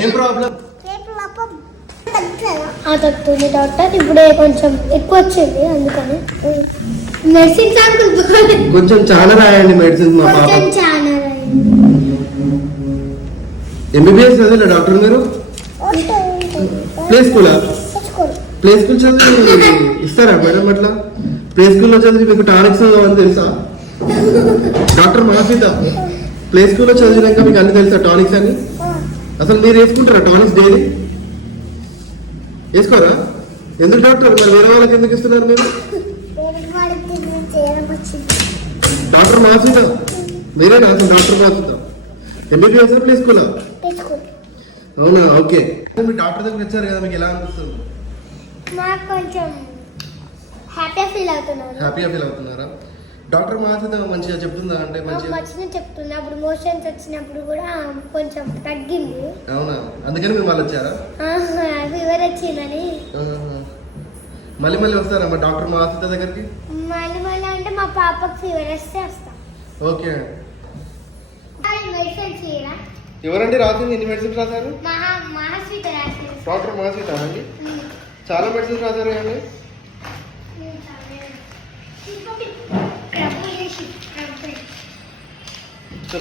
ఏం ప్రాబ్లం? తగ్గుతుంది డాక్టర్. ఇప్పుడే కొంచెం ఎక్కువ వచ్చింది, అందుకని మెడిసిన్స్ కొంచెం చాలా రాయండి మెడిసిన్స్. మా పాప చాలా ఎంబీబీఎస్ చదివిన డాక్టర్ మీరు? ప్లే స్కూలా? ప్లే స్కూల్ చదివి ఇస్తారా మేడం? అట్లా ప్లే స్కూల్లో చదివి మీకు టానిక్స్ అని తెలుసా? డాక్టర్ మాఫీత ప్లే స్కూల్లో చదివినాక మీకు అన్ని తెలుసా టానిక్స్ అని? అసలు మీరు వేసుకుంటారా టానిక్స్ డైలీ? వేసుకోరా? ఎందుకు డాక్టర్? మరి వేరే వాళ్ళకి ఎందుకు ఇస్తున్నారు మీరు? డాక్టర్ మాఫీత మీరేనా అసలు డాక్టర్ మాఫీత? ఎంబీబీఎస్ ప్లే స్కూలా? అవునా, ఓకే. మీరు డాక్టర్ దగ్గర వచ్చారు కదా, మీకు ఎలా అనిపిస్తుంది? నాకు కొంచెం హ్యాపీగా ఫీల్ అవుతున్నారా? డాక్టర్ మాత్రం మంచిగా చెప్తుందా? అంటే మంచిగా చెప్తున్నా. అప్పుడు మోషన్స్ వచ్చినప్పుడు కూడా కొంచెం తగ్గింది. అవునా, అందుకని మీరు మళ్ళీ వచ్చారా? ఫీవర్ వచ్చిందని. మళ్ళీ వస్తారా మా డాక్టర్ మాసిత దగ్గరికి? మళ్ళీ అంటే మా పాపకు ఫీవర్ వస్తే వస్తా. ఓకే. మెడిసిన్స్ లేరా? ఎవరండి రాసింది? ఎన్ని మెడిసిన్స్ రాశారు? డాక్టర్ మహాస్వీత అండి. చాలా మెడిసిన్స్ రాశారు అండి.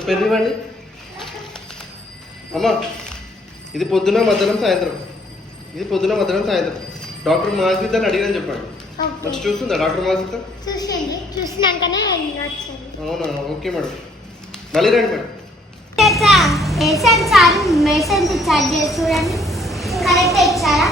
పెరిగివ్వండి అమ్మా. ఇది పొద్దున మధ్యాహ్నం సాయంత్రం. డాక్టర్ మహాస్వీత అని అడిగానని చెప్పండి. వచ్చి చూస్తుందా డాక్టర్ మహాస్వీత? చూసినాకనే. అవునా, ఓకే మేడం. మళ్ళీ రండి మేడం. మెడిసిన్స్ ఇచ్చారు చూడండి. కరెక్ట్ ఇచ్చారా?